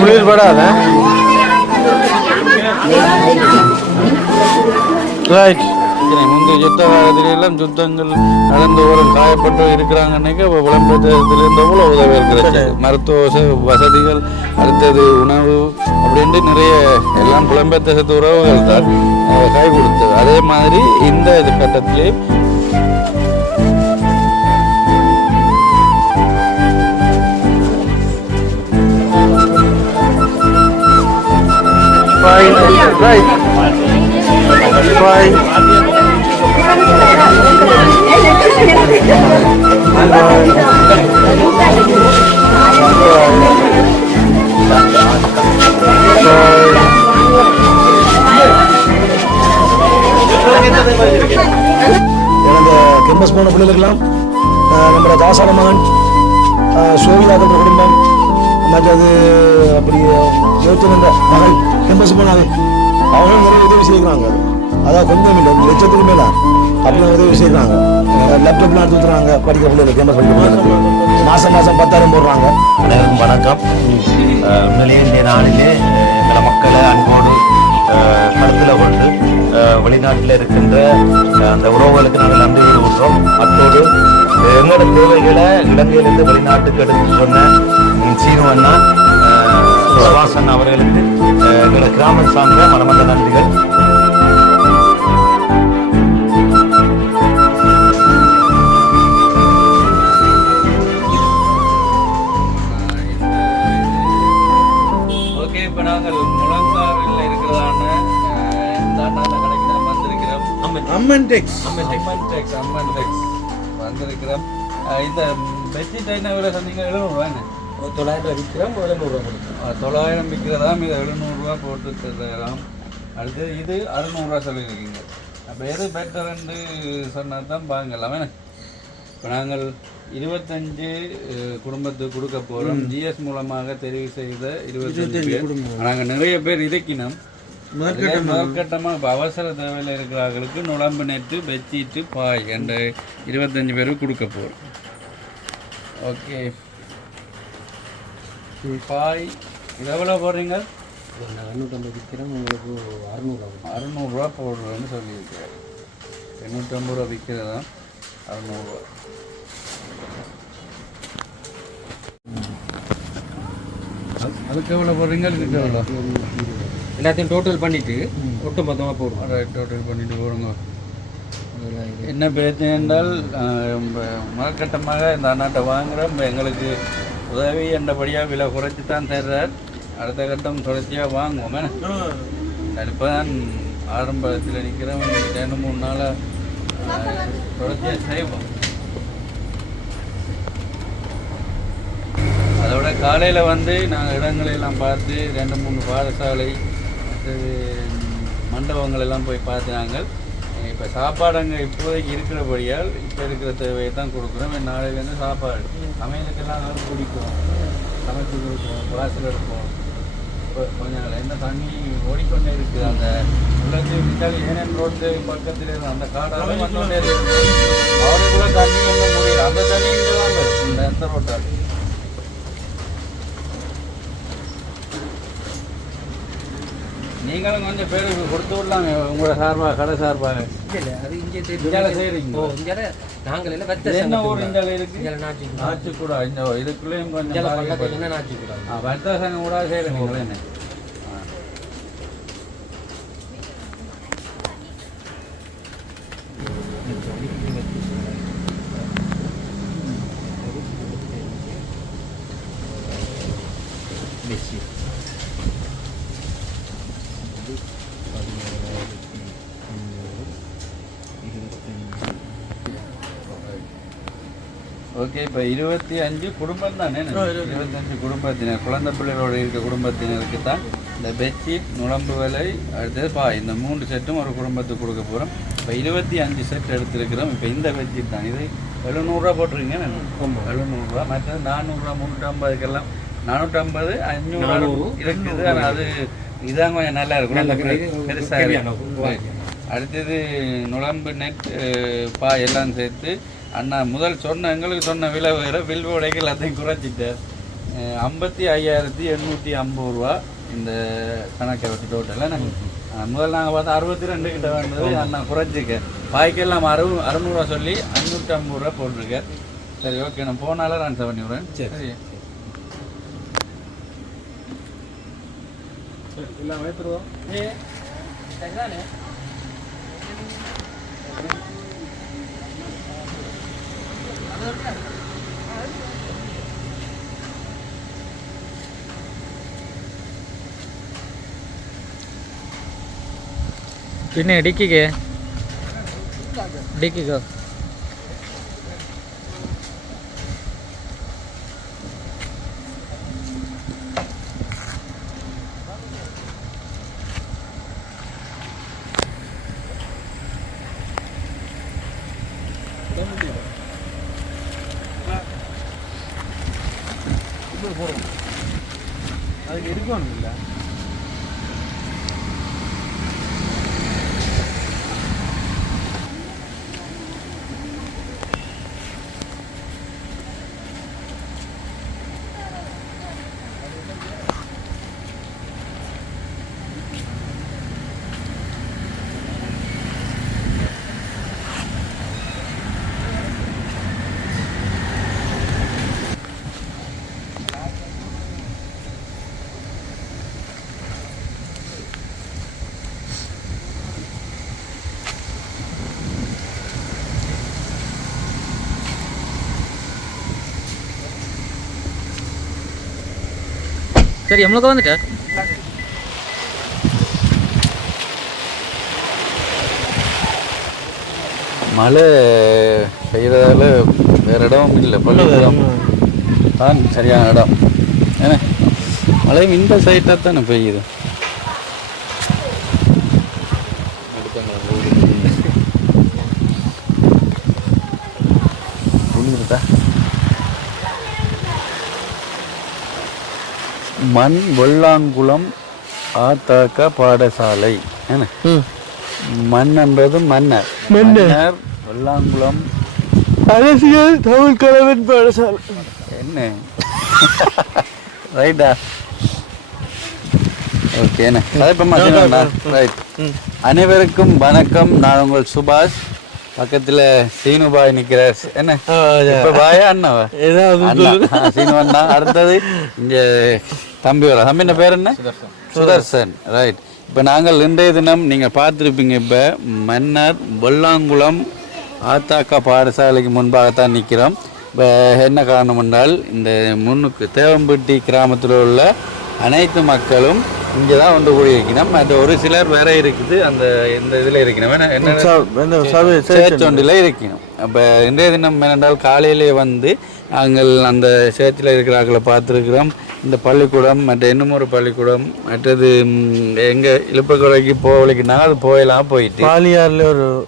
குளிர் படாத ரைட். முந்தைய யுத்த காலத்திலெல்லாம் யுத்தங்கள் நடந்தவர்கள் காயப்பட்டு இருக்கிறாங்கன்னாக்க புலம்பெயர்ந்ததிலிருந்து அவ்வளோ உதவி இருக்கிறது. மருத்துவ வசதிகள், அடுத்தது உணவு அப்படின்ட்டு நிறைய எல்லாம் புலம்பெயர் தேசத்து உறவுகள் தான் கை கொடுத்தது. அதே மாதிரி இந்த கட்டத்திலே எனது கெம்பஸ் போன பிள்ளைகளுக்கெல்லாம் நம்மளோட தாசார மகன் சோவியாத குடும்பம் மற்றது அப்படி யோசிச்சிருந்த மகள் கெம்பஸ் போனாவே அவங்களும் நிறைய உதவி செய்கிறாங்க. அதான் கொஞ்சம் இல்லை, லட்சத்துக்கு மேலே அப்படி உதவி செய்கிறாங்க. லேப்டாப்லாம் எடுத்து ஊற்றுறாங்க படிக்கிற பிள்ளைகள், கேம்பஸ் படிக்கிற பிள்ளைகளுக்கு மாதம் 10,000 போடுறாங்க. அனைவருக்கும் வணக்கம். உண்மையிலேயே இன்றைய நாளிலே எங்களை மக்களை அன்போடு கருத்தில் கொண்டு வெளிநாட்டில் இருக்கின்ற அந்த உறவுகளுக்கு நாங்கள் நன்றி கூறுகின்றோம். அத்தோடு எங்களோட தேவைகளை இலங்கையிலிருந்து வெளிநாட்டுக்கு எடுத்து சொன்ன சீனுவண்ணா சுவாசன் அவர்களுக்கு எங்களோட கிராமம் சார்ந்த மனமந்த நன்றிகள். இப்போ நாங்கள் முழங்காவில் இருக்கிறதான கடைக்கு தான் வந்திருக்கிறோம். அம்மன் டெக்ஸ் வந்திருக்கிறோம். இந்த பெட்ஷீட் என்ன விலை சொன்னீங்க? 700 900 விற்கிறோம், 700 900 விற்கிறதாம். இது 700 போட்டு தரலாம். அடுத்து இது 600 சொல்லியிருக்கீங்க. அப்போ எது பெட்டர்ன்னு சொன்னால் தான் வாங்கலாம். இப்போ நாங்கள் 25 குடும்பத்துக்கு கொடுக்க போகிறோம். ஜிஎஸ் மூலமாக தெரிவு செய்த 25 பேர். நாங்கள் நிறைய பேர் இதைக்கினோம். முதற்கட்டமாக இப்போ அவசர தேவையில் இருக்கிறவர்களுக்கு நுழம்பு நெட்டு, பெட்ஷீட்டு, பாய் என்ற 25 பேருக்கு கொடுக்க போகிறோம். ஓகே, பாய் இது எவ்வளோ போடுறீங்க? 850 விற்கிறோம், உங்களுக்கு 600 போடுறோன்னு சொல்லியிருக்காரு. 850 விற்கிறதா, 600. அதுக்கு எவ்வளோ போடுறீங்க? இதுக்கு எவ்வளோ? எல்லாத்தையும் டோட்டல் பண்ணிவிட்டு ஒட்டு மொத்தமாக போடுவோம். டோட்டல் பண்ணிட்டு போடுங்க. என்ன பிரச்சனை என்றால் முதற்கட்டமாக இந்த அண்ணாட்டை வாங்குகிறோம். எங்களுக்கு உதவி என்றபடியாக விலை குறைச்சி தான் தர்றார். அடுத்த கட்டம் தொடர்ச்சியாக வாங்குவோம். இப்போ தான் ஆரம்பத்தில் நிற்கிறோம். 2-3 நாளாக தொடர்ச்சியாக செய்வோம். அதோட காலையில் வந்து நாங்கள் இடங்களெல்லாம் பார்த்து 2-3 பாடசாலை மண்டபங்கள் எல்லாம் போய் பார்த்து நாங்கள் இப்போ சாப்பாடு அங்கே இப்போதைக்கு இருக்கிறபடியால் இப்போ இருக்கிற தேவையை தான் கொடுக்குறோம். நாளையிலேருந்து சாப்பாடு சமையலுக்கெல்லாம் நாங்கள் குடிக்கிறோம், சமைச்சு கொடுக்குறோம், வாசல் எடுப்போம். இப்போ கொஞ்சம் என்ன தண்ணி ஓடிக்கொண்டே இருக்குது. அந்த உள்ளது விட்டால் ஏனன் ரோட்டு பக்கத்தில் இருக்குது. அந்த காடாலும் வந்தோடனே இருக்குது. அவருக்கு கூட தண்ணி வந்து முடியல. அந்த தண்ணி இங்கே தான் இருக்குது, இந்த எந்த ரோட்டால். நீங்களும் கொஞ்சம் பேருக்கு கொடுத்து விடலாங்க உங்களோட சார்பாக, கடை சார்பாக. இல்லை, அது இங்கே செய்கிறீங்க. நாங்கள் எல்லாம் என்ன ஊர் இந்தியாவில் இருக்குது? நாச்சிக்கூடா. இந்த இதுக்குள்ளேயும் கொஞ்சம் நாச்சிக்கூடா வர்த்தக சங்கம் கூட செய்கிறீங்களே. என்ன ஓகே, இப்போ 25 குடும்பம் தானே? 25 குடும்பத்தினர், குழந்தை பிள்ளைகளோடு இருக்க குடும்பத்தினருக்கு தான் இந்த பெட்ஷீட், நுழம்பு விலை, அடுத்தது பாய், இந்த 3 செட்டும் ஒரு குடும்பத்துக்கு கொடுக்க போகிறோம். இப்போ 25 செட் எடுத்துருக்கிறோம். இப்போ இந்த பெட்ஷீட் தான் இது 700 போட்டிருக்கீங்க. 700, மற்றது 400, 350க்கெல்லாம் 450, 500 இருக்குது. ஆனால் அது இதான் கொஞ்சம் நல்லா இருக்கும், பெருசாக. அடுத்தது நுழம்பு நெட், பாய் எல்லாம் சேர்த்து அண்ணா முதல் சொன்ன எங்களுக்கு சொன்ன விலை வேறு, வில் உடைக்கு எல்லாத்தையும் குறைச்சிட்டார். 55,850 ரூபா இந்த கணக்கை வச்சு டோட்டலாக நாங்கள் முதல்ல நாங்கள் பார்த்தா 62 கிட்ட வந்தது நான் குறைச்சிருக்கேன் பாய்க்கெல்லாம் 600 சொல்லி 550 ரூபா போட்டிருக்கேன். சரி ஓகே நான் போனால ட்ரான்ஸ்ஃபர் பண்ணி விட்றேன். சரி எல்லாம் வைத்துருவோம். പിന്നെ ഡിക്കിക്ക് அதுக்கு இருக்கணும் இல்லை சரி எவ்வளோக்கா வந்துட்டா மழை பெய்யறதால வேறு இடமும் இல்லை பள்ளிக்கூடம் தான் சரியான இடம் ஏன்னா மழையும் இந்த சைட்டாக தானே பெய்யுது. மண் வெள்ளாங்குளம் ஆத்தாக்க பாடசாலை என்ன மண்ன்றது மன்னர் வெள்ளாங்குளம் அரசியல் தமிழ் கலவன் பாடசாலை என்ன ரைட்டா ஓகேண்ணே ரைட். அனைவருக்கும் வணக்கம். நான் உங்கள் சுபாஷ். பக்கத்துல சீனு பாய் நிக்கிறார். என்ன இப்ப பாயா அண்ணாவா சீனு அண்ணா. அடுத்தது இங்க தம்பி வர தம்பின பேர் என்ன சுதர்சன். ரைட். இப்போ நாங்கள் இன்றைய தினம் நீங்கள் பார்த்துருப்பீங்க. இப்போ மன்னர் வெள்ளாங்குளம் ஆத்தாக்கா பாடசாலைக்கு முன்பாகத்தான் நிற்கிறோம். இப்போ என்ன காரணம் என்றால் இந்த முன்னுக்கு தேவம்பட்டி கிராமத்தில் உள்ள அனைத்து மக்களும் இங்கே தான் வந்து கூடியிருக்கணும். அது ஒரு சிலர் வேற இருக்குது அந்த இந்த இதில் இருக்கணும் என்ன சேர்ச்சொண்டில் இருக்கணும். அப்போ இன்றைய தினம் என்னென்றால் காலையிலே வந்து நாங்கள் அந்த சேர்ச்சில் இருக்கிறார்களை பார்த்துருக்குறோம். இந்த பள்ளிக்கூடம் மற்ற இன்னும் ஒரு பள்ளிக்கூடம் மற்றது எங்கே இழுப்பக்குறைக்கு போகலைக்குன்னா அது போயெல்லாம் போயிட்டு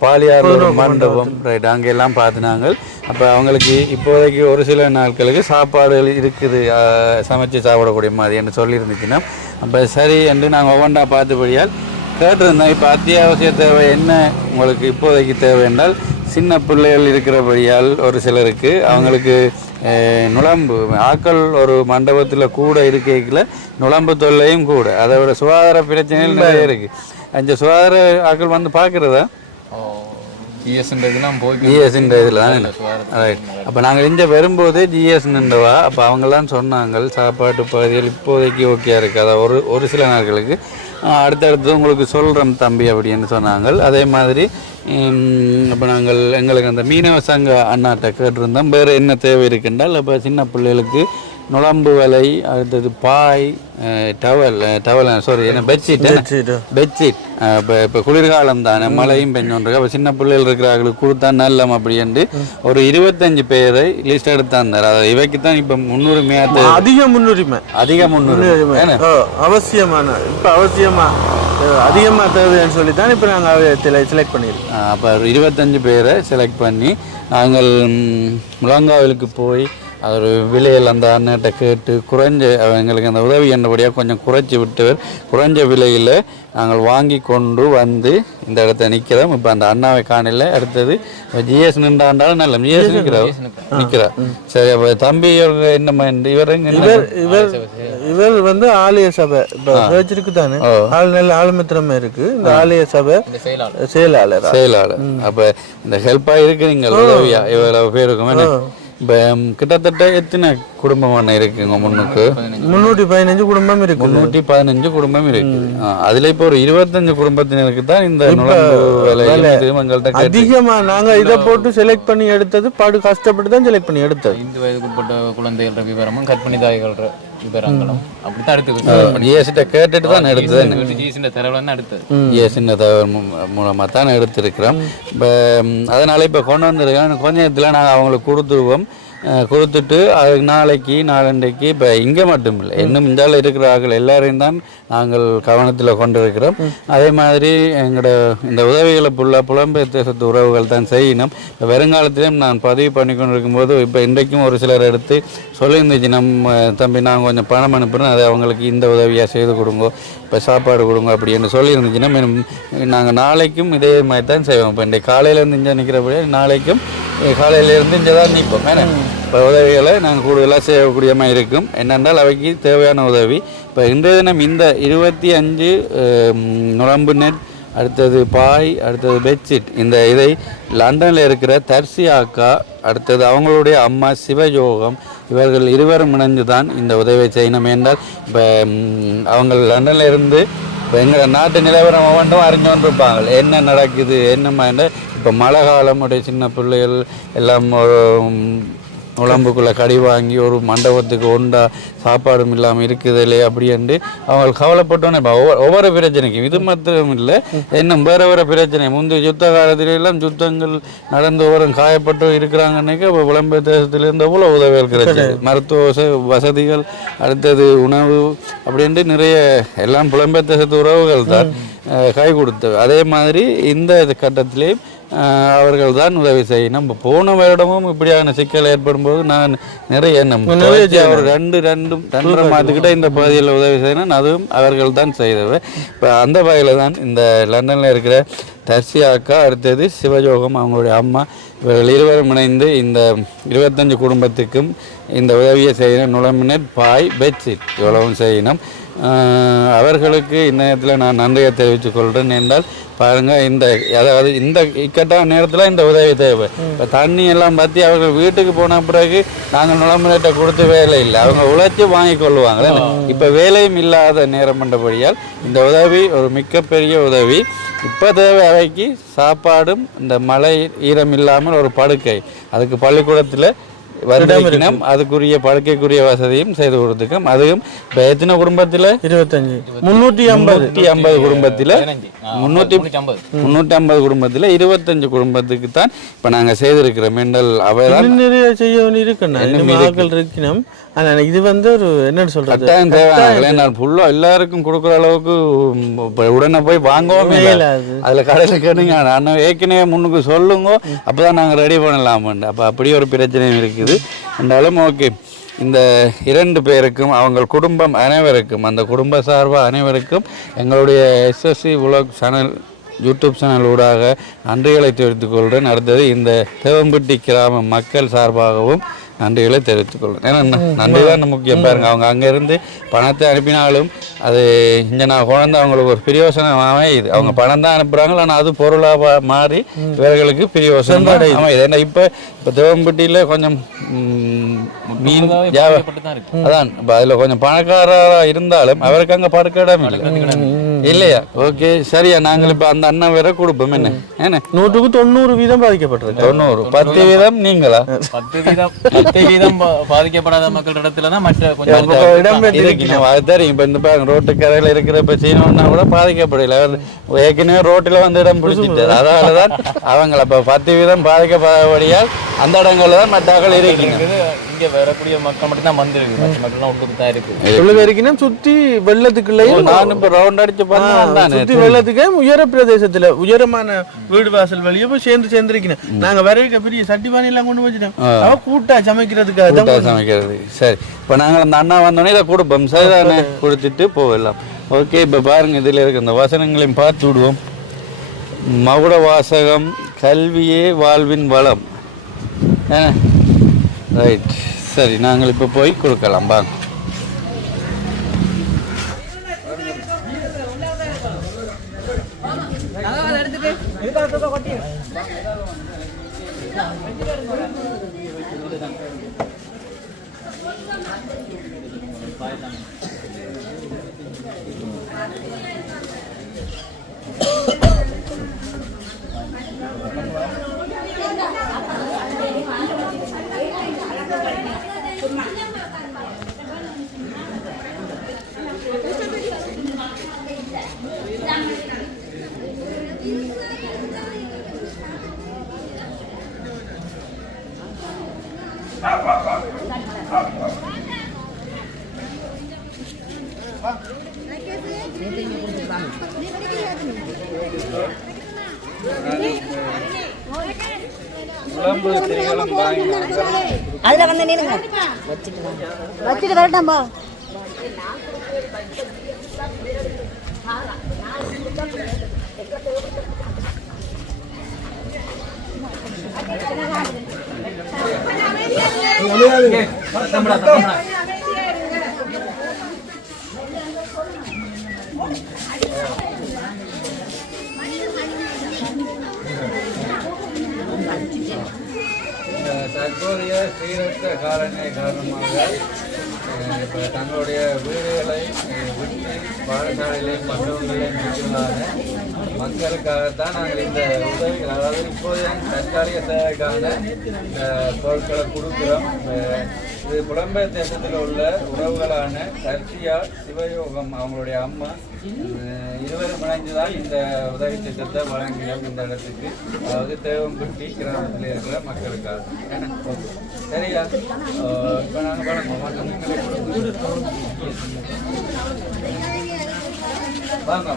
பாலியாரில் ஒரு மண்டபம் ரைட் அங்கெல்லாம் பார்த்து நாங்கள். அப்போ அவங்களுக்கு இப்போதைக்கு ஒரு சில நாட்களுக்கு சாப்பாடுகள் இருக்குது சமைச்சு சாப்பிடக்கூடிய மாதிரி என்று சொல்லியிருந்துச்சுன்னா அப்போ சரி என்று நாங்கள் ஒவ்வொன்றா பார்த்தபடியால் கேட்டிருந்தோம். இப்போ அத்தியாவசிய தேவை என்ன உங்களுக்கு இப்போதைக்கு தேவை என்றால் சின்ன பிள்ளைகள் இருக்கிறபடியால் ஒரு சிலருக்கு அவங்களுக்கு நுழம்பு ஆக்கள் ஒரு மண்டபத்தில் கூட இருக்கைக்குள்ள நுழம்பு தொல்லையும் கூட அதை விட சுகாதார பிரச்சனைகள் நிறைய இருக்குது. அந்த சுகாதார ஆக்கள் வந்து பார்க்குறதா ஜிஎஸ்ன்றதுலாம் இதெல்லாம் ரைட். அப்போ நாங்கள் இங்கே வரும்போது ஜிஎஸ்ன்றவா அப்போ அவங்கெல்லாம் சொன்னாங்க சாப்பாட்டு பகுதிகள் இப்போதைக்கு ஓகே இருக்குது. அதை ஒரு சில நாட்களுக்கு அடுத்தடுத்து உங்களுக்கு சொல்கிறோம் தம்பி அப்படின்னு சொன்னாங்க. அதே மாதிரி இப்போ நாங்கள் எங்களுக்கு அந்த மீனவ சங்க அண்ணாட்ட கேட்டிருந்தோம் வேறு என்ன தேவை இருக்குன்றால் அப்போ சின்ன பிள்ளைகளுக்கு நுழம்பு வலை அடுத்தது பாய் டவல் சாரி என்ன பெட்ஷீட் இப்போ குளிர்காலம் தானே மழையும் பெஞ்சோன்றிருக்கு. அப்போ சின்ன பிள்ளைகள் இருக்கிறார்களுக்கு கொடுத்தா நல்லம் அப்படின்ட்டு ஒரு 25 பேரை லிஸ்ட் எடுத்தாந்தார். அதை இவைக்கு தான் இப்போ முன்னுரிமையாக அதிக முன்னுரிமை அவசியமான இப்போ அதிகமாக தேவைன்னு சொல்லி தான் இப்போ நாங்கள் செலக்ட் பண்ணியிருக்கோம். அப்போ 25 பேரை செலக்ட் பண்ணி நாங்கள் முழங்காவிலுக்கு போய் அது ஒரு விலையில் அந்த அண்ணன்கிட்ட கேட்டு குறைஞ்ச எங்களுக்கு அந்த உதவி என்னபடியாக கொஞ்சம் குறைச்சி விட்டவர் குறைஞ்ச விலையில் நாங்கள் வாங்கி கொண்டு வந்து இந்த இடத்த நிற்கிறோம். இப்போ அந்த அண்ணாவை காணல. அடுத்தது ஜிஎஸ் நின்றாண்டாலும் நல்ல ஜிஎஸ் நிற்கிறா. சரி, அப்போ தம்பி என்ன இவர் வந்து ஆலய சபை இருக்கு தானே, நல்ல ஆளுமித்திரமே இருக்கு. இந்த ஆலய சபை செயலாளர். அப்ப இந்த ஹெல்ப்பா இருக்கிறீங்க உதவியா இவ்வளவு பேருக்கும். இப்போ கிட்டத்தட்ட எத்தனை குடும்பம் இருக்குங்க? 315 குடும்பம் இருக்கு. 315 குடும்பம் இருக்கு. அதுல இப்போ ஒரு 25 குடும்பத்தினருக்கு தான் இந்த அதிகமா நாங்க இதை போட்டு செலக்ட் பண்ணி எடுத்தது. பாடு கஷ்டப்பட்டு தான் செலக்ட் பண்ணி எடுத்தது. 5 வயதுக்குட்பட்ட குழந்தைகள் விவரமும் கற்பிணி தாய்கள் விவரங்களும் அப்படித்தான் எடுத்து கேட்டுட்டு தான் எடுத்தது. மூலமா தான் எடுத்திருக்கிறோம். இப்போ அதனால இப்போ கொண்டு வந்திருக்கோம். கொஞ்சத்துல நாங்கள் அவங்களுக்கு கொடுத்துருவோம். கொடுத்துட்டு அது நாளைக்கு நாளண்டைக்கு இப்போ இங்கே மட்டும் இல்லை, இன்னும் இந்தியாவில் இருக்கிற ஆட்கள் எல்லாரையும் தான் நாங்கள் கவனத்தில் கொண்டிருக்கிறோம். அதே மாதிரி எங்களோட இந்த உதவிகளை புலம்பெயர் தேசத்து உறவுகள் தான் செய்யணும். இப்போ வருங்காலத்திலையும் நான் பதிவு பண்ணி கொண்டு இருக்கும்போது இப்போ இன்றைக்கும் ஒரு சிலர் எடுத்து சொல்லியிருந்துச்சு, நம்ம தம்பி நாங்கள் கொஞ்சம் பணம் அனுப்புகிறோம், அதை அவங்களுக்கு இந்த உதவியாக செய்து கொடுங்க, இப்போ சாப்பாடு கொடுங்க அப்படின்னு சொல்லியிருந்துச்சுன்னா நாங்கள் நாளைக்கும் இதே மாதிரி தான் செய்வோம். இப்போ இன்றைக்கு காலையிலேருந்து இங்கே நிற்கிறபடியே நாளைக்கும் காலையிலேருந்து இங்கே தான் நிற்போம். இப்போ உதவிகளை நாங்கள் கூடுதலாக செய்யக்கூடிய மாதிரி இருக்கும். என்னென்றால் அவைக்கு தேவையான உதவி இப்போ இன்றைய தினம் இந்த 25 நுழம்பு நெட், அடுத்தது பாய், அடுத்தது பெட்ஷீட், இந்த இதை லண்டனில் இருக்கிற தர்சி அக்கா, அடுத்தது அவங்களுடைய அம்மா சிவயோகம், இவர்கள் இருவரும் இணைந்து தான் இந்த உதவியை செய்யணும். என்றால் இப்போ அவங்க லண்டனில் இருந்து இப்போ எங்கள் நாட்டு நிலவரம் ஒவ்வொன்றும் அறிஞ்சு கொண்டிருப்பாங்க, என்ன நடக்குது என்னம்மா. இப்போ மழை காலமுடைய சின்ன பிள்ளைகள் எல்லாம் உடம்புக்குள்ளே கடி வாங்கி ஒரு மண்டபத்துக்கு ஒண்டா சாப்பாடும் இல்லாமல் இருக்குது இல்லையா அப்படின்ட்டு அவங்க கவலைப்பட்டோன்னே. இப்போ ஒவ்வொரு பிரச்சனைக்கும் இது மாத்திரம் இல்லை, இன்னும் வேறு வேறு பிரச்சனை. முந்தைய யுத்த காலத்திலெல்லாம் யுத்தங்கள் நடந்து ஒவ்வொரு காயப்பட்டு இருக்கிறாங்கன்னாக்கா இப்போ புலம்பெயர் தேசத்துலேருந்து அவ்வளோ உதவிகள் கிடைச்சது. மருத்துவ வசதிகள், அடுத்தது உணவு அப்படின்ட்டு நிறைய எல்லாம் புலம்பெயர் தேசத்து உறவுகள் தான் கை கொடுத்தது. அதே மாதிரி இந்த கட்டத்திலேயும் அவர்கள் தான் உதவி செய்யணும். இப்போ போன வருடமும் இப்படியான சிக்கல் ஏற்படும் போது நான் நிறைய ஒரு 2.5 மாதத்துக்கிட்ட இந்த பகுதியில் உதவி செய்யணும், அதுவும் அவர்கள் தான் செய்தவர். இப்போ அந்த வகையில் தான் இந்த லண்டனில் இருக்கிற தர்சி அக்கா, அடுத்தது சிவயோகம் அவங்களுடைய அம்மா, இவர்கள் இருவரும் இணைந்து இந்த 25 குடும்பத்துக்கும் இந்த உதவியை செய்யணும். நுழம்பினர், பாய், பெட்ஷீட் இவ்வளவும் செய்யணும். அவர்களுக்கு இந்த நேரத்தில் நான் நன்றியை தெரிவித்துக் கொள்கிறேன். என்றால் பாருங்கள், அதாவது இந்த இக்கட்டான நேரத்தில் இந்த உதவி தேவை. இப்போ தண்ணி எல்லாம் பற்றி அவர்கள் வீட்டுக்கு போன பிறகு நாங்கள் நுழம்புநேட்டை கொடுத்து வேலை இல்லை, அவங்க உழைச்சி வாங்கி கொள்ளுவாங்களே. இப்போ வேலையும் இல்லாத நேரம் பண்ணபடியால் இந்த உதவி ஒரு மிகப்பெரிய உதவி. இப்போ தேவை அவைக்கு சாப்பாடும் இந்த மழை ஈரம் இல்லாமல் ஒரு படுக்கை, அதுக்கு பள்ளிக்கூடத்தில் வருடம் அதுக்குரிய படுக்கைக்குரிய வசதியும் செய்து கொடுத்துக்கும். அதுவும் இப்போ எத்தனை குடும்பத்தில் 350 குடும்பத்தில் 350 குடும்பத்தில் 25 குடும்பத்துக்கு தான் இப்போ நாங்கள் செய்திருக்கிறோம். மெண்டல் அவைதான் நிறைய செய்ய இருக்கணும். ஆனால் இது வந்து ஒரு என்ன சொல்றது, நான் ஃபுல்லாக எல்லாருக்கும் கொடுக்குற அளவுக்கு உடனே போய் வாங்கவும் இல்லை. அதில் கடையில் கேட்டுங்க, நான் ஏற்கனவே முன்னுக்கு சொல்லுங்க, அப்போ தான் நாங்கள் ரெடி பண்ணலாமான்னு. அப்போ அப்படி ஒரு பிரச்சனையும் இருக்குது. என்றாலும் ஓகே, இந்த 2 பேருக்கும் அவங்க குடும்பம் அனைவருக்கும், அந்த குடும்ப சார்பாக அனைவருக்கும் எங்களுடைய SSC உலக் சேனல் யூடியூப் சேனல் ஊடாக நன்றிகளை தெரிவித்துக் கொள்கிறேன். அடுத்தது இந்த தேவம்பட்டி கிராம மக்கள் சார்பாகவும் நன்றிகளை தெரிவித்துக் கொள்கிறேன். ஏன்னா நன்றி தான் முக்கியம். பாருங்க, அவங்க அங்கேருந்து பணத்தை அனுப்பினாலும் அது இங்கே நான் குழந்தை அவங்களுக்கு ஒரு பிரயோசனமாகவே இது. அவங்க பணம் தான் அனுப்புகிறாங்க, ஆனால் அது பொருளாக மாறி இவர்களுக்கு பிரயோசனம் அமையுது. ஏன்னா இப்போ தேவம்பட்டியில் கொஞ்சம் மீன் அதான் இப்போ அதில் கொஞ்சம் பணக்காரராக இருந்தாலும் அவருக்கு அங்கே படுக்கிடம் இல்லையா? ஓகே, சரியா. நாங்கள் இப்போ அந்த அண்ணன் வேற கொடுப்போம். என்ன 100க்கு 90 வீதம் பாதிக்கப்பட்டிருக்கு. 90 10 வீதம் நீங்களா? 10 வீதம் பாதிக்கப்படாத மக்கள் இடத்துல தான் மற்ற கொஞ்சம் தெரியும். இப்போ இந்த ரோட்டு கரையில் இருக்கிற இப்போ சீனோன்னா கூட பாதிக்கப்படல. ஏற்கனவே ரோட்டில் வந்து இடம் பிடிச்சிட்டு, அதனால தான் அவங்கள இப்போ 10 வீதம் பாதிக்கப்படாதபடியால் அந்த இடங்கள்ல தான் மற்றாக்கள் இருக்கிறது. இங்க வரக்கூடிய மக்கள் மட்டும் தான் வந்திருக்கு, மற்ற மக்கள்லாம் உள்ளுக்கு தான் இருக்கு. சொல்லுங்க சுத்தி வெள்ளத்துக்குள்ளேயும் நான் இப்ப ரவுண்ட் அடிச்சு பார்த்தா சுத்தி வெள்ளத்துக்கே உயர பிரதேசத்துல உயரமான வீடு வாசல் வழியே போய் சேர்ந்துருக்கேன். நாங்க வரைக்க பெரிய சட்டி பானை எல்லாம் கொண்டு வச்சுட்டோம். அவ கூட்டா சமைக்கிறதுக்காக சமைக்கிறது. சரி, இப்ப நாங்க அந்த அண்ணா வந்தோடனே இதை கொடுப்போம், சரிதானே? கொடுத்துட்டு போகலாம். ஓகே, இப்ப பாருங்க இதுல இருக்க இந்த வசனங்களையும் பார்த்து விடுவோம். மகுட வாசகம், கல்வியே வாழ்வின் வளம். ரைட், சரி, நாங்கள் இப்போ போய் கொடுக்கலாம் பாங்க. அதுல வந்து நீங்க வச்சுட்டு வரட்டாம்பா. தற்போதைய சீரற்ற காரணமாக இப்போ தங்களுடைய வீடுகளை விட்டு பாடசாலையிலையும் மற்றவர்களையும் பெற்றுள்ளாங்க மக்களுக்காகத்தான் நாங்கள் இந்த உதவிகள், அதாவது இப்போதைய தற்காலிக தேவைக்கான பொருட்களை கொடுக்குறோம். இது புலம்பெயர் தேசத்தில் உள்ள உறவுகளான கர்சியா சிவயோகம் அவங்களுடைய அம்மா இருவரும் இணைந்துதான் இந்த உதவி திட்டத்தை வழங்கினோம் இந்த இடத்துக்கு, அதாவது தேவம்பட்டி கிராமத்தில் இருக்கிற மக்களுக்காக. சரியா? இப்போ நாங்கள் வழங்குவோம். வாங்க.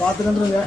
பார்த்துருங்க.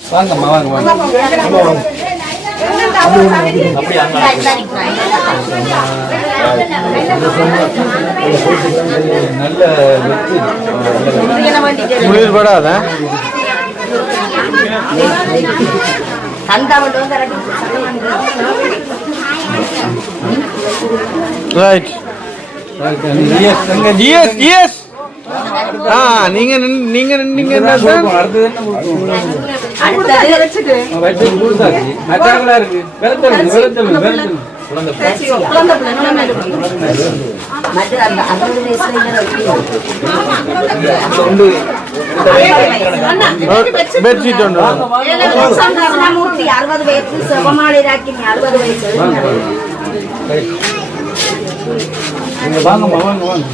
வாங்கம்மா, வாங்க வாங்க. நல்ல குளிர் படாத ரைட். Yes, yes. நீங்க நீங்க அடுத்தது வச்சு கொடுத்தாச்சு. மற்றவங்களா இருக்கு. வெளுத்தல். பெட்ஷீட் உண்டு. 60 வயசு செவமாளி ராக்கி 60 வயசு வாங்கம்மா வாங்க.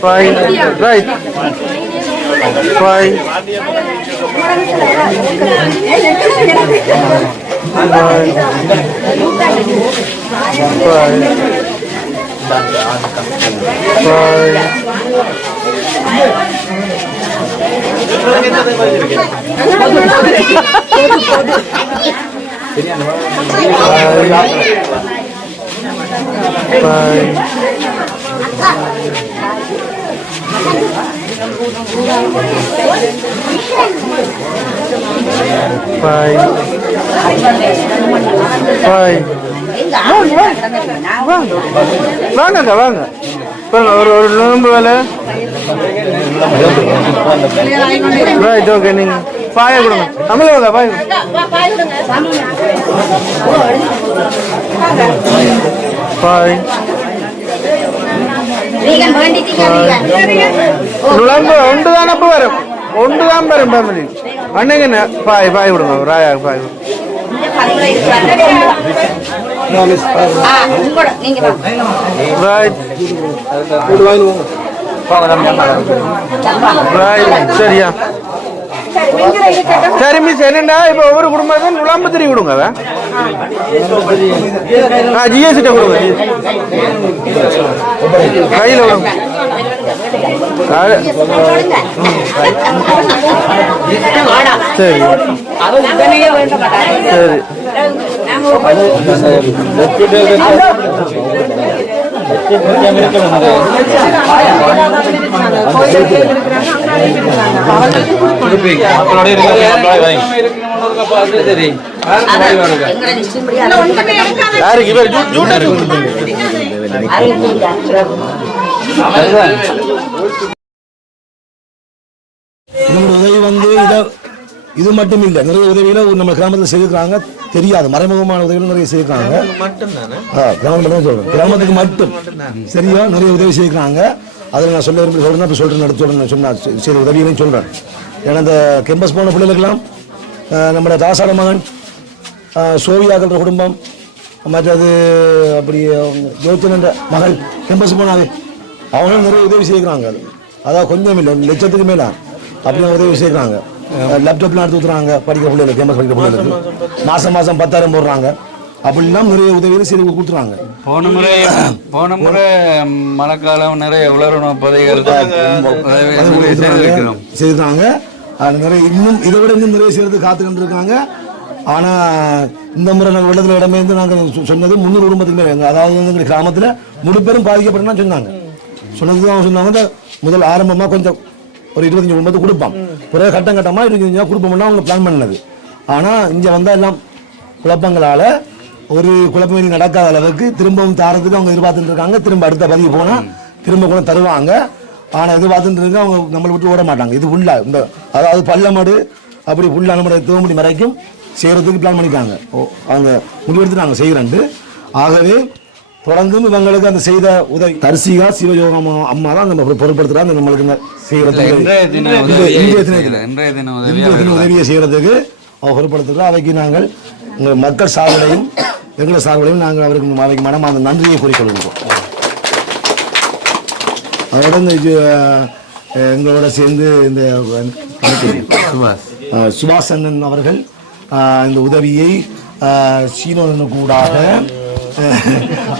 Fine. Right. Fine. வாங்க வாங்க ஒரு நோம்பு வேலை. Right okay. நீங்க பாய கொடுங்க. நம்மளே வாங்க பாய். பாய் நுழம்பு ஒன்று தானே வரும். ஒன்று தான் வரும் ஃபேமிலி. அண்ணங்க பாய் பாய் விடுங்க. ராயா பாய் சரியா? சரி மிஸ், என்னண்டா இப்ப ஒவ்வொரு குடும்பத்தையும் நுழம்பு திரி விடுங்க. ஜிஎஸ்டி கொடுங்க. கையில் விடுங்க. சரி யாருக்கு இவர் உதவி வந்து இது மட்டும் இல்லை, நிறைய உதவிகளை நம்ம கிராமத்தில் செய்திருக்காங்க. தெரியாது, மறைமுகமான உதவிகள் நிறைய செய்திருக்காங்க. கிராமத்துக்கு மட்டும் சரியா நிறைய உதவி செய்திருக்காங்க. அதில் நான் சொல்ல விரும்பி சொல்றேன். இப்போ சொல்றேன், அடுத்து சொல்றேன் சொன்னா செய்த உதவிகளையும் சொல்றேன். ஏன்னா இந்த கேம்பஸ் போன பிள்ளைகளுக்கெல்லாம் நம்மளோட தாசார மகன் சோவியாக்கள் குடும்பம், மற்றது அப்படி ஜோதின் என்ற மகள் கேம்பஸ் போனாவே அவங்களும் நிறைய உதவி செய்கிறாங்க. அதாவது கொஞ்சம் இல்லை, 1 லட்சத்துக்கு மேலே அப்படியே உதவி செய்கிறாங்க. லேப்டாப்லாம் எடுத்து ஊற்றுறாங்க படிக்கிற பிள்ளைகளுக்கு, கேம்பஸ் படிக்கிற பிள்ளைகளுக்கு மாதம் 10,000 போடுறாங்க. அப்படிலாம் நிறைய உதவிகள் செய்து கொடுத்துறாங்க. போன முறை மழைக்காலம் நிறைய உலரணம் பதவிகள் செய்திருக்காங்க. நிறைய இன்னும் இதை விட இன்னும் நிறைய செய்யறது காத்துக்கிட்டு இருக்காங்க. ஆனால் இந்த முறை நாங்கள் வெள்ளத்தில் இடமேந்து நாங்கள் சொன்னது 300 குடும்பத்துக்கு மேலே, அதாவது எங்கள் கிராமத்தில் முழு பேரும் பாதிக்கப்பட்டேன்னு சொன்னாங்க. சொன்னது சொன்னாங்க முதல் ஆரம்பமாக கொஞ்சம் ஒரு 25 குடும்பத்துக்கு கொடுப்போம், பிறகு கட்டம் கட்டமாக 25 கொடுப்போம்னா அவங்க பிளான் பண்ணது. ஆனால் இங்கே வந்தால் எல்லாம் குழப்பங்களால் ஒரு குழப்பம் நடக்காத அளவுக்கு திரும்பவும் தாரத்துக்கு அவங்க எதிர்பார்த்துட்டு இருக்காங்க. திரும்ப அடுத்த பதிவு போனால் திரும்ப கூட தருவாங்க. ஆனால் எதிர்பார்த்துட்டு இருக்க அவங்க நம்மளை விட்டு ஓட மாட்டாங்க. இது ஃபுல்லாக இந்த அதாவது பள்ளமடு அப்படி ஃபுல்லாக நம்மளோட தூங்குடி வரைக்கும் செய்கிறதுக்கு பிளான் பண்ணிக்காங்க. அவங்க முடிவெடுத்து செய்கிறேன்ட்டு. ஆகவே தொடர்ந்தும் இவங்களுக்கு அந்த செய்த உதவி தரிசிகா சிவயோகம் அம்மா தான் நம்ம பொருட்படுத்துறாங்க. நம்மளுக்கு செய்யறதுக்கு உதவியை செய்யறதுக்கு அவ பொருட்படுத்துகிறோம். அவைக்கு நாங்கள் எங்கள் மக்கள் சார்பிலையும் எங்களை சார்பிலையும் நாங்கள் அவருக்கு அவைக்கு மனமார்ந்த நன்றியை கூறிக்கொள்கிறோம். அதோட இந்த எங்களோட சேர்ந்து இந்த சுபாஷ் அண்ணன் அவர்கள் இந்த உதவியை சீனோனுக்கு கூடாக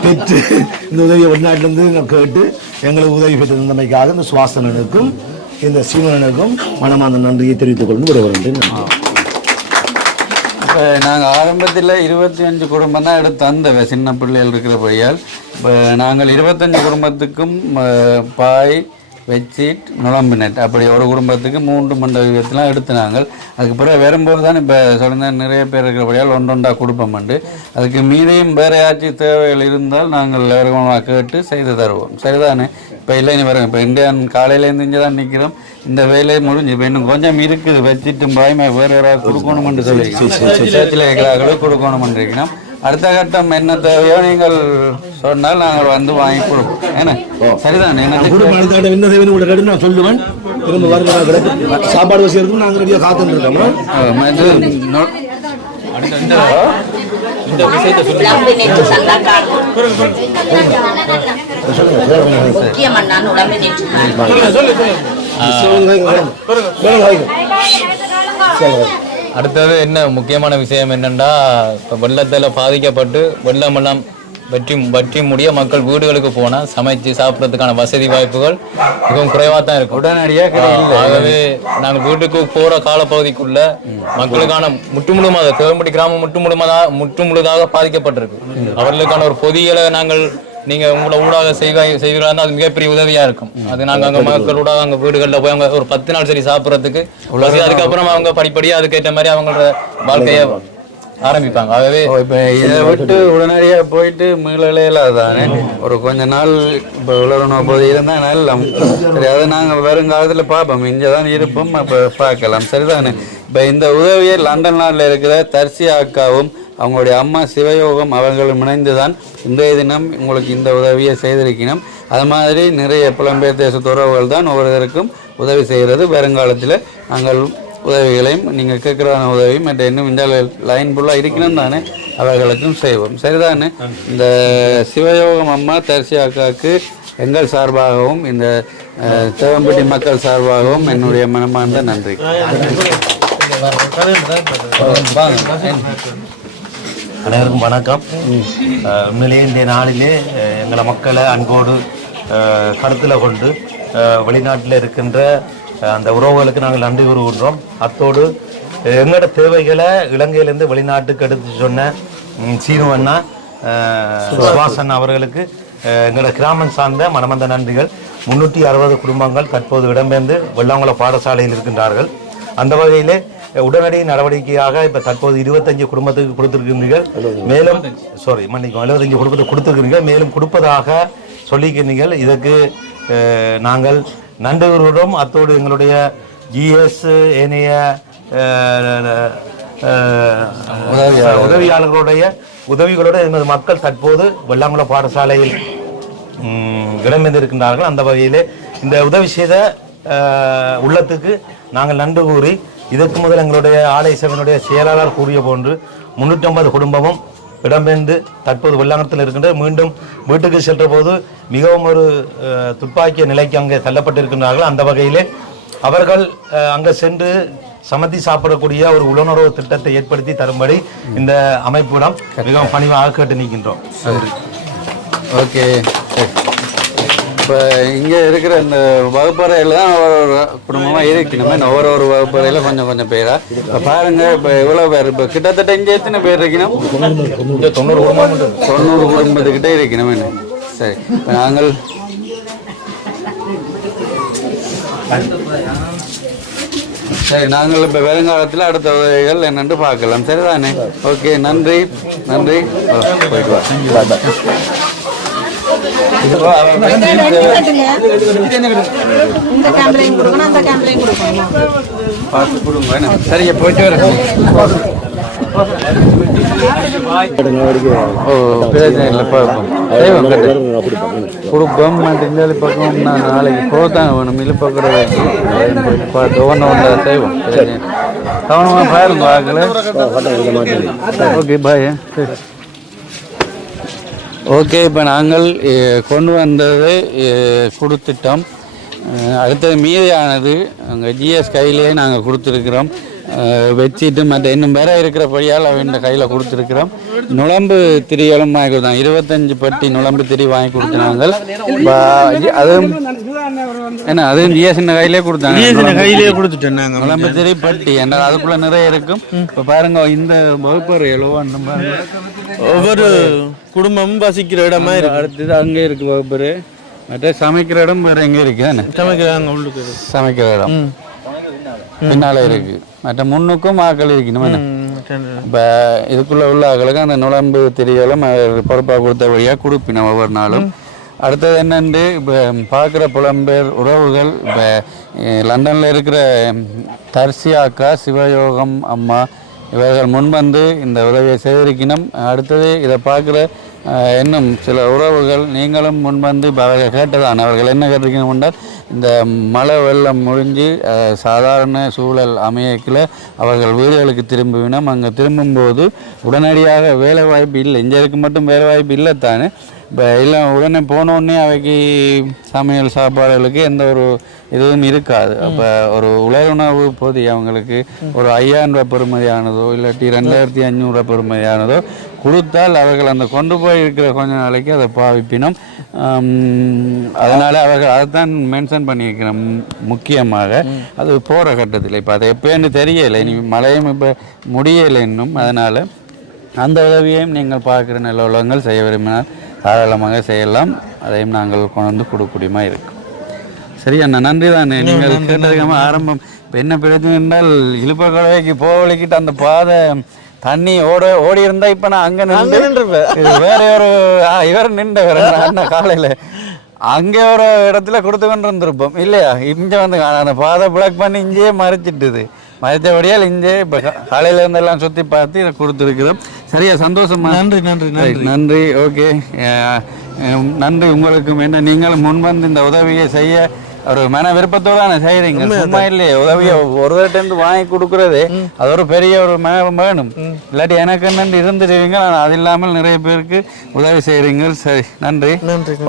பெற்று இந்த உதவியை வெளிநாட்டிலிருந்து கேட்டு எங்களுக்கு உதவி பெற்று தந்தமைக்காக இந்த சுவாசனனுக்கும் இந்த சீமனுக்கும் மனமார்ந்த நன்றியை தெரிவித்துக் கொண்டு விடுகிறேன். இப்போ நாங்கள் ஆரம்பத்தில் 25 குடும்பம் தான் எடுத்து தந்தவை சின்ன பிள்ளைகள் இருக்கிறபடியால். இப்போ நாங்கள் 25 குடும்பத்துக்கும் பாய் பெட்ஷீட் நுழம்பு நெட் அப்படி ஒரு குடும்பத்துக்கு 3 மண்ட விதத்தெலாம் எடுத்து நாங்கள் அதுக்கு பிறகு வரும்போது தான் இப்போ சொல்ல நிறைய பேர் இருக்கிறபடியால் ஒன்றொண்டா குடும்பம் உண்டு. அதுக்கு மீதியும் வேறு ஏதாச்சும் தேவைகள் இருந்தால் நாங்கள் வேறுமாக கேட்டு செய்து தருவோம். சரிதானே? இப்போ இல்லை நீ வரேன் இப்போ இந்தியான் காலையிலேருந்து இங்கே தான் நிற்கிறோம். இந்த வேலையை முடிஞ்சு இப்போ இன்னும் கொஞ்சம் இருக்குது வச்சுட்டும் பாய்மா வேறு யாராவது கொடுக்கணுமென்று சொல்லி சேர்ச்சில் இருக்கிறார்களோ கொடுக்கணுமென்று இருக்கணும். அடுத்த கட்டம் என்ன தேவையோ நீங்கள் சொன்னால் நாங்கள் வந்து வாங்கி கொடுப்போம். ஏன்னா சரிதான் என்ன தேவை நான் சொல்லுவேன். திரும்ப வர சாப்பாடு வசதி இருக்கும். நாங்கள் ரெடியாக காத்துட்டு இருக்கோம். அடுத்தது என்ன முக்கியமான விஷயம் என்னென்னா, இப்போ வெள்ளத்தில் பாதிக்கப்பட்டு வெள்ளமெல்லாம் வற்றி முடிய மக்கள் வீடுகளுக்கு போனால் சமைச்சு சாப்பிட்றதுக்கான வசதி வாய்ப்புகள் மிகவும் குறைவாக தான் இருக்கும். உடனடியாக ஆகவே நாங்கள் வீட்டுக்கு போகிற காலப்பகுதிக்குள்ள மக்களுக்கான முற்றுமுழுதாக தேவம்பட்டி கிராமம் முற்றுமுழுதாக பாதிக்கப்பட்டிருக்கு. அவர்களுக்கான ஒரு பொதியலை நாங்கள் நீங்கள் உங்களை ஊடாக செய்வீர்களா அது மிகப்பெரிய உதவியாக இருக்கும். அது நாங்கள் அங்கே மக்களோட அங்கே வீடுகளில் போய் அவங்க ஒரு 10 நாள் சரி சாப்பிட்றதுக்கு அதுக்கப்புறம் அவங்க படிப்படியாக அதுக்கேற்ற மாதிரி அவங்களோட வாழ்க்கையை ஆரம்பிப்பாங்க. ஆகவே இப்போ இதை விட்டு உடனடியாக போயிட்டு மீளலையிலாதானே ஒரு கொஞ்ச நாள் இப்போ உலகணும் போது இருந்தால் நல்லா சரி. அதை நாங்கள் வருங்காலத்தில் பார்ப்போம். இங்கே தான் இருப்போம். அப்போ பார்க்கலாம். சரிதானே? இப்போ இந்த உதவியை லண்டன் நாட்டில் இருக்கிற தர்சி அக்காவும் அவங்களுடைய அம்மா சிவயோகம் அவர்களும் இணைந்து தான் இன்றைய தினம் உங்களுக்கு இந்த உதவியை செய்திருக்கணும். அது மாதிரி நிறைய புலம்பெயர் தேச உறவுகள் தான் ஒவ்வொருவருக்கும் உதவி செய்கிறது. வருங்காலத்தில் நாங்கள் உதவிகளையும் நீங்கள் கேட்குறதான உதவியும் மற்ற இன்னும் இந்த லைன் ஃபுல்லாக இருக்கணும் தானே அவர்களுக்கும் செய்வோம். சரிதானே? இந்த சிவயோகம் அம்மா தரிசி அக்காவுக்கு எங்கள் சார்பாகவும் இந்த தேவம்பட்டி மக்கள் சார்பாகவும் என்னுடைய மனமார்ந்த நன்றி. அனைவருக்கும் வணக்கம். உண்மையிலேயே இந்த நாளிலே எங்களை மக்களை அன்போடு கருத்தில் கொண்டு வெளிநாட்டில் இருக்கின்ற அந்த உறவுகளுக்கு நாங்கள் நன்றி கூறுகின்றோம். அத்தோடு எங்களோட தேவைகளை இலங்கையிலேருந்து வெளிநாட்டுக்கு எடுத்து சொன்ன சீனுவண்ணா சுவாசன் அவர்களுக்கு எங்களோட கிராமம் சார்ந்த மனமந்த நன்றிகள். 360 குடும்பங்கள் தற்போது இடம்பெயர்ந்து வெள்ளாங்குள பாடசாலையில் இருக்கின்றார்கள். அந்த வகையிலே உடனடி நடவடிக்கையாக இப்போ தற்போது 25 குடும்பத்துக்கு கொடுத்திருக்கிறீர்கள். மேலும் 75 குடும்பத்துக்கு கொடுத்திருக்கிறீர்கள். மேலும் கொடுப்பதாக சொல்லிக்கிறீர்கள். இதற்கு நாங்கள் நன்றி கூறுகிறோம். அத்தோடு எங்களுடைய ஜிஎஸ் ஏனைய உதவியாளர்களுடைய உதவிகளோடு எமது மக்கள் தற்போது வெள்ளாங்குள பாடசாலையில் இடம்பெயர்ந்திருக்கின்றார்கள். அந்த வகையிலே இந்த உதவி செய்த உள்ளத்துக்கு நாங்கள் நன்றி கூறி இதற்கு முதல் எங்களுடைய ஆலய சபையினுடைய செயலாளர் கூறிய போன்று 350 குடும்பமும் இடம்பெயர்ந்து தற்போது வெள்ளாங்கத்தில் இருக்கின்ற மீண்டும் வீட்டுக்கு சென்ற போது மிகவும் ஒரு துப்பாக்கிய நிலைக்கு அங்கே தள்ளப்பட்டிருக்கின்றார்கள். அந்த வகையிலே அவர்கள் அங்கே சென்று சமத்தி சாப்பிடக்கூடிய ஒரு உளவுணர்வு திட்டத்தை ஏற்படுத்தி தரும்படி இந்த அமைப்பிடம் மிகவும் பணிவாக கேட்டு நிற்கின்றோம். ஓகே. இப்போ இங்கே இருக்கிற இந்த வகுப்பறையில் தான் ஒவ்வொரு குடும்பமாக இருக்கணும். ஒவ்வொரு வகுப்பறையில் கொஞ்சம் கொஞ்சம் பேரா இப்போ பாருங்கள். இப்போ எவ்வளோ பேர் இப்போ கிட்டத்தட்ட இங்கே எத்தனை பேர் இருக்கணும்? 90 குடும்பத்துக்கிட்டே இருக்கணும். என்ன சரி. இப்போ நாங்கள் சரி நாங்கள் இப்போ வருங்காலத்தில் அடுத்த உதவிகள் என்னென்று பார்க்கலாம். சரிதானே? ஓகே. நன்றி நன்றி. போயிட்டு வா. பார்த்து கொடுங்க. சரியா போயிட்டு வரேன். பிரச்சனை இல்லை. பார்ப்போம். கொடுப்போம் மாட்டேங்க பக்கம். நான் நாளைக்கு போதான் வேணும். இழுப்பக்கிற பார்த்து ஒவ்வொன்று செய்வோம். கவனமாக பாருங்க. ஓகே. பாய். ஓகே. இப்போ நாங்கள் கொண்டு வந்தது கொடுத்துட்டோம். அடுத்தது மீதியானது அங்கே ஜிஎஸ் கையிலேயே நாங்கள் கொடுத்துருக்குறோம். வச்சுட்டு மற்ற இன்னும் வேற இருக்கிறபடியால் அவன் கையில் கொடுத்துருக்குறோம். நுழம்பு திரிகளும் வாங்கி கொடுத்தாங்க. 25 பட்டி நுழம்பு திரி வாங்கி கொடுத்தாங்க. அதுவும் என்ன அதுவும் ஜிஎஸ்என் கையிலே கொடுத்தாங்க. கையிலேயே கொடுத்துட்டேன் நாங்கள் நுழம்பு திரி பட்டி என்ன அதுக்குள்ள நிறைய இருக்கும். இப்போ பாருங்க இந்த வகுப்பறை எவ்வளவோ அந்த மாதிரி ஒவ்வொரு குடும்பமும் வசிக்கிற இடமா இருக்கு. அடுத்தது அங்கே இருக்கு வகுப்பறை. மற்ற சமைக்கிற இடம் வேற எங்கே இருக்கு தானே? சமைக்கிறாங்க உள்ளுக்கு சமைக்கிற இடம் பின்னால இருக்கு. மற்ற முன்னுக்கும் ஆக்கள் இருக்கணும். இப்போ இதுக்குள்ள உள்ள ஆக்களுக்கு அந்த நுழம்பு திரிகளும் பொறுப்பாக கொடுத்தபடியாக கொடுப்பினோம் ஒவ்வொரு நாளும். அடுத்தது என்னென்று இப்போ பார்க்குற புலம்பெயர் உறவுகள் இப்போ லண்டனில் இருக்கிற தர்சியா அக்கா, சிவயோகம் அம்மா இவர்கள் முன்வந்து இந்த உதவியை செய்திருக்கணும். அடுத்தது இதை பார்க்குற இன்னும் சில உறவுகள் நீங்களும் முன்வந்து அவர்கள் கேட்டதான். அவர்கள் என்ன கேட்டிருக்கணும் என்றால் இந்த மழை வெள்ளம் முடிஞ்சு சாதாரண சூழல் அமையக்கில் அவர்கள் வீடுகளுக்கு திரும்பினோம். அங்கே திரும்பும்போது உடனடியாக வேலை வாய்ப்பு இல்லை. இந்தியாவுக்கு மட்டும் வேலை வாய்ப்பு இல்லைத்தானே. இப்போ இல்லை உடனே போனோடனே அவைக்கு சமையல் சாப்பாடுகளுக்கு எந்த ஒரு இதுவும் இருக்காது. அப்போ ஒரு உலருணவு போதி அவங்களுக்கு ஒரு 5000 ரூபா பெறுமதியானதோ இல்லாட்டி 2500 ரூபா பெறுமதியானதோ கொடுத்தால் அவர்கள் அந்த கொண்டு போய் இருக்கிற கொஞ்ச நாளைக்கு அதை பாவிப்பினோம். அதனால் அவர்கள் அதைத்தான் மென்ஷன் பண்ணியிருக்கிறோம். முக்கியமாக அது போகிற கட்டத்தில் இப்போ அதை எப்போன்னு தெரியலை. இனி மழையும் இப்போ முடியலை இன்னும். அதனால் அந்த உதவியையும் நீங்கள் பார்க்குற நல்ல உலகங்கள் செய்ய விரும்பினால் தாராளமாக செய்யலாம். அதையும் நாங்கள் கொண்டு வந்து கொடுக்கக்கூடியமா இருக்கும். சரி அண்ணா, நன்றி தானே. நீங்கள் கேட்டதுக்காம ஆரம்பம் இப்போ என்ன பிரச்சனை என்றால் இழுப்ப குழவைக்கு போகலிக்கிட்டு அந்த பாதை தண்ணி ஓடி இருந்தா இப்போ நான் அங்கே நின்று வேற ஒரு இவர் நின்றவர் அண்ணா காலையில் அங்கே ஒரு இடத்துல கொடுத்து கொண்டு இருந்திருப்போம் இல்லையா? இங்கே வந்து அந்த பாதை பிளாக் பண்ணி இங்கேயே மறைச்சிட்டுது. மறைத்தபடியால் இங்கே இப்போ காலையில இருந்தெல்லாம் சுற்றி பார்த்து இதை கொடுத்துருக்குறோம். சரியா, சந்தோஷமா? நன்றி நன்றி நன்றி நன்றி. ஓகே, நன்றி உங்களுக்கும். என்ன நீங்களும் முன்வந்து இந்த உதவியை செய்ய ஒரு மன விருப்பத்தோடு தானே செய்கிறீங்க, சும்மா இல்லையே. உதவியை ஒருவர்கிட்ட வாங்கி கொடுக்குறது அது ஒரு பெரிய ஒரு மனம் வேணும். இல்லாட்டி எனக்கு என்னென்று இருந்துடுவீங்க. அது இல்லாமல் நிறைய பேருக்கு உதவி செய்கிறீங்க. சரி, நன்றி.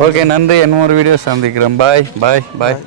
ஓகே, நன்றி. இன்னொரு வீடியோ சந்திக்கிறோம். பாய் பாய் பாய்.